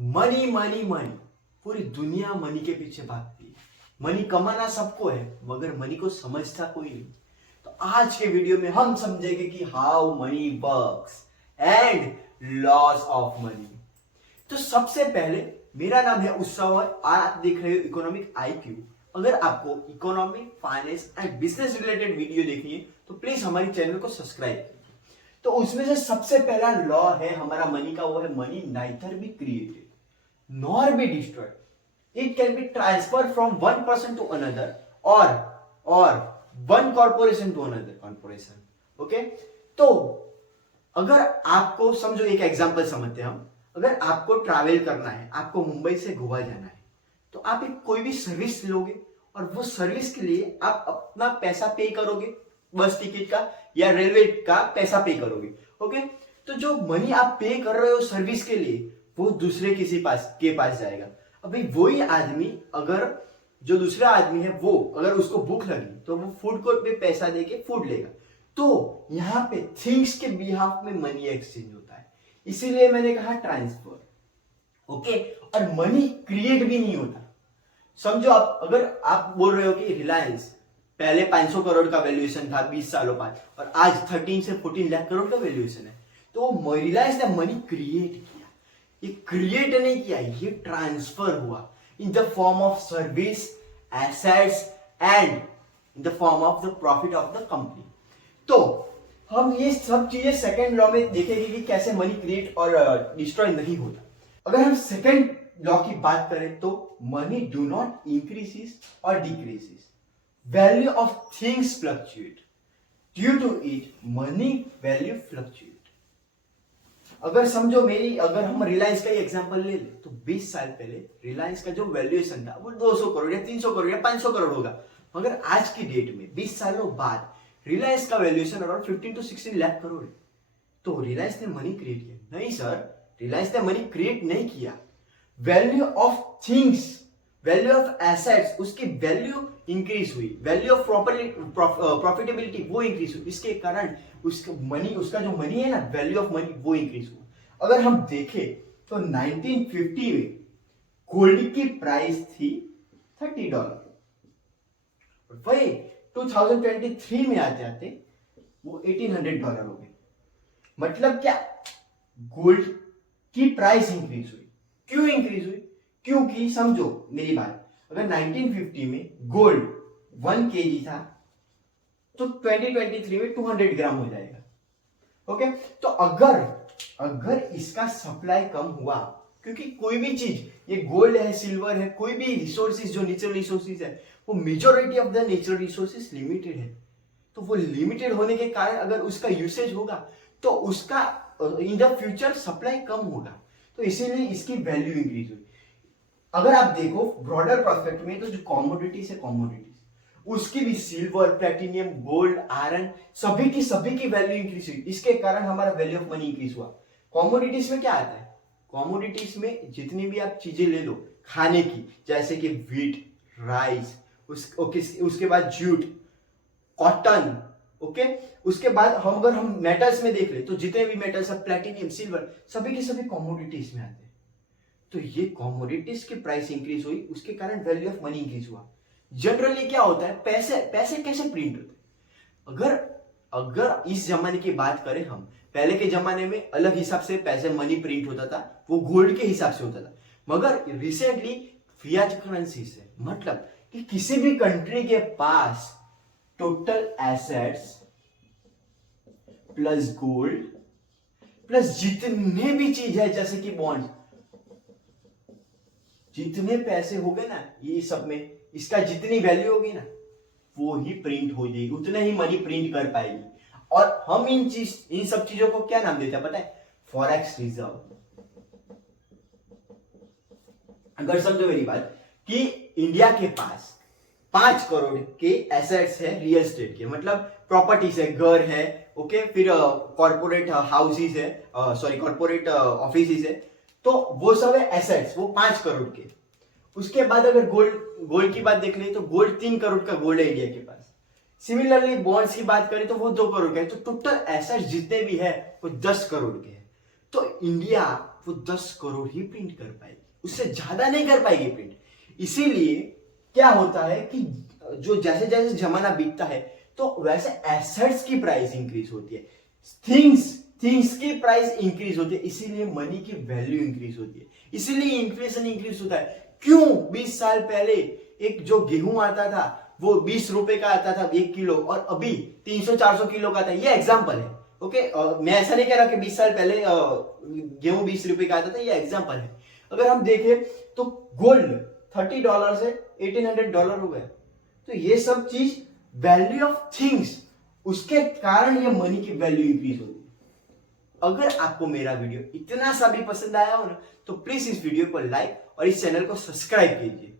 Money money money, पूरी दुनिया money के पीछे भागती है। मनी कमाना सबको है मगर मनी को समझता कोई नहीं। तो आज के वीडियो में हम समझेंगे कि how many works and loss of money. तो सबसे पहले मेरा नाम है उत्सव और आप देख रहे हो इकोनॉमिक IQ। अगर आपको economic, finance and business related video देखनी है तो प्लीज हमारे चैनल को सब्सक्राइब कीजिए। तो उसमें से सबसे पहला लॉ है हमारा मनी का, वो है money neither be created nor be destroyed. It can be transferred from one person to another or one corporation to another corporation. Okay? तो अगर आपको समझो, एक एग्जांपल समझते हैं हम। अगर आपको ट्रैवल करना है, आपको मुंबई से गोवा जाना है, तो आप एक कोई भी सर्विस लोगे और वो सर्विस के लिए आप अपना पैसा पे करोगे, बस टिकट का या रेलवे का पैसा पे करोगे। ओके? तो जो मनी आप पे कर रहे हो सर्विस के लिए, वो दूसरे किसी के पास जाएगा। अभी वही आदमी, अगर जो दूसरा आदमी है वो अगर उसको भूख लगी तो वो फूड कोर्ट में पैसा देके फूड लेगा। तो यहाँ पे थिंग्स के बिहाफ में मनी एक्सचेंज होता है, इसीलिए मैंने कहा ट्रांसफर। ओके? और मनी क्रिएट भी नहीं होता। समझो आप, अगर आप बोल रहे हो कि रिलायंस पहले 500 करोड़ का वैल्यूएशन था 20 सालों बाद और आज 13 से 14 लाख करोड़ का वैल्यूएशन है, तो रिलायंस ने मनी क्रिएट किया। ये क्रिएट नहीं किया, ये ट्रांसफर हुआ in the form of service, assets and in the form of the profit of the company. तो हम ये सब चीजें सेकेंड लॉ में देखेंगे कि कैसे मनी क्रिएट और डिस्ट्रॉय नहीं होता। अगर हम सेकेंड लॉ की बात करें तो मनी डू नॉट इंक्रीजेस और decreases, value of things fluctuate, due to it money value fluctuate. अगर समझो अगर हम रिलायंस का ही एग्जांपल ले ले तो 20 साल पहले रिलायंस का जो वैल्यूएशन था वो 200 करोड़ या 300 करोड़ या 500 करोड़ होगा, मगर आज की डेट में 20 सालों बाद रिलायंस का valuation around 15 to 16 lakh crore है। तो रिलायंस ने मनी क्रिएट किया? नहीं सर, रिलायंस ने मनी क्रिएट नहीं किया। Value of things, value of assets, उसकी वैल्यू इंक्रीज हुई, वैल्यू ऑफ प्रॉफिटेबिलिटी वो इंक्रीज हुई, इसके कारण उसका जो मनी है ना, वैल्यू ऑफ मनी वो इंक्रीज हुआ। अगर हम देखें तो 1950 में गोल्ड की प्राइस थी $30, वही 2023 में आते आते वो $1800 हो गए। मतलब क्या? गोल्ड की प्राइस इंक्रीज हुई। क्यों इंक्रीज हुई? क्योंकि समझो मेरी बात, अगर 1950 में गोल्ड 1 kg था तो 2023 में 200 ग्राम हो जाएगा। ओके? तो अगर इसका सप्लाई कम हुआ, क्योंकि कोई भी चीज, ये गोल्ड है, सिल्वर है, कोई भी रिसोर्सेज जो नेचुरल रिसोर्सेज है, वो majority of the natural resources limited है। तो वो लिमिटेड होने के कारण अगर उसका यूसेज होगा तो उसका इन द फ्यूचर सप्लाई कम होगा, तो इसीलिए इसकी वैल्यू इंक्रीज हुई। अगर आप देखो ब्रॉडर प्रोस्पेक्ट में, तो जो कॉमोडिटीज है, कॉमोडिटीज उसकी भी सिल्वर, प्लेटिनियम, गोल्ड, आयरन, सभी की वैल्यू इंक्रीज हुई। इसके कारण हमारा वैल्यू ऑफ मनी इंक्रीज हुआ। कॉमोडिटीज में क्या आता है? कॉमोडिटीज में जितनी भी आप चीजें ले लो खाने की, जैसे कि व्हीट, राइस, उसके बाद जूट, कॉटन। ओके? उसके बाद अगर हम मेटल्स में देख ले तो जितने भी मेटल्स है, प्लेटिनियम, सिल्वर, सभी के सभी कॉमोडिटीज में आते हैं। तो ये कॉमोडिटीज की प्राइस इंक्रीज हुई, उसके कारण वैल्यू ऑफ मनी इंक्रीज हुआ। जनरली क्या होता है, पैसे कैसे प्रिंट होते हैं? अगर इस जमाने की बात करें हम, पहले के जमाने में अलग हिसाब से पैसे मनी प्रिंट होता था, वो गोल्ड के हिसाब से होता था। मगर रिसेंटली फियाट करेंसी से, मतलब कि किसी भी कंट्री के पास total assets plus gold plus जितने भी चीज है, जैसे कि बॉन्ड, जितने पैसे हो गए ना ये सब में, इसका जितनी वैल्यू होगी ना वो ही प्रिंट हो जाएगी, उतना ही मनी प्रिंट कर पाएगी। और हम इन सब चीजों को क्या नाम देते हैं पता है? Forex reserve. अगर समझो मेरी बात कि इंडिया के पास 5 करोड़ के एसेट्स है रियल एस्टेट के, मतलब प्रॉपर्टीज है, घर है, ओके, फिर कॉर्पोरेट हाउसेज है, सॉरी कॉर्पोरेट ऑफिसेज है, तो वो सब है एसेट्स, वो 5 करोड़ के। उसके बाद अगर गोल्ड की बात देख ले तो गोल्ड 3 करोड़ का गोल्ड है इंडिया के पास। सिमिलरली बॉन्ड्स की बात करें तो वो 2 करोड़ का है। तो टोटल एसेट्स जितने भी है वो 10 करोड़ के हैं। तो इंडिया वो 10 करोड़ ही प्रिंट कर पाएगी, उससे ज्यादा नहीं कर पाएगी प्रिंट। इसीलिए क्या होता है कि जो जैसे जैसे जमाना बीतता है तो वैसे एसेट्स की प्राइस इंक्रीज होती है, थिंग्स की प्राइस इंक्रीज होती है, इसीलिए मनी की वैल्यू इंक्रीज होती है, इसीलिए इन्फ्लेशन इंक्रीज होता है। क्यों? 20 साल पहले एक जो गेहूं आता था वो 20 रुपए का आता था 1 किलो, और अभी 300-400 किलो का आता है। ये एग्जाम्पल है, ओके। मैं ऐसा नहीं कह रहा कि 20 साल पहले गेहूं 20 रुपए का आता था, ये एग्जाम्पल है। अगर हम देखें तो गोल्ड $30 से $1800 हो गया। तो ये सब चीज वैल्यू ऑफ थिंग्स, उसके कारण ये मनी की वैल्यू इंक्रीज होती है। अगर आपको मेरा वीडियो इतना सा भी पसंद आया हो ना, तो प्लीज इस वीडियो को लाइक और इस चैनल को सब्सक्राइब कीजिए।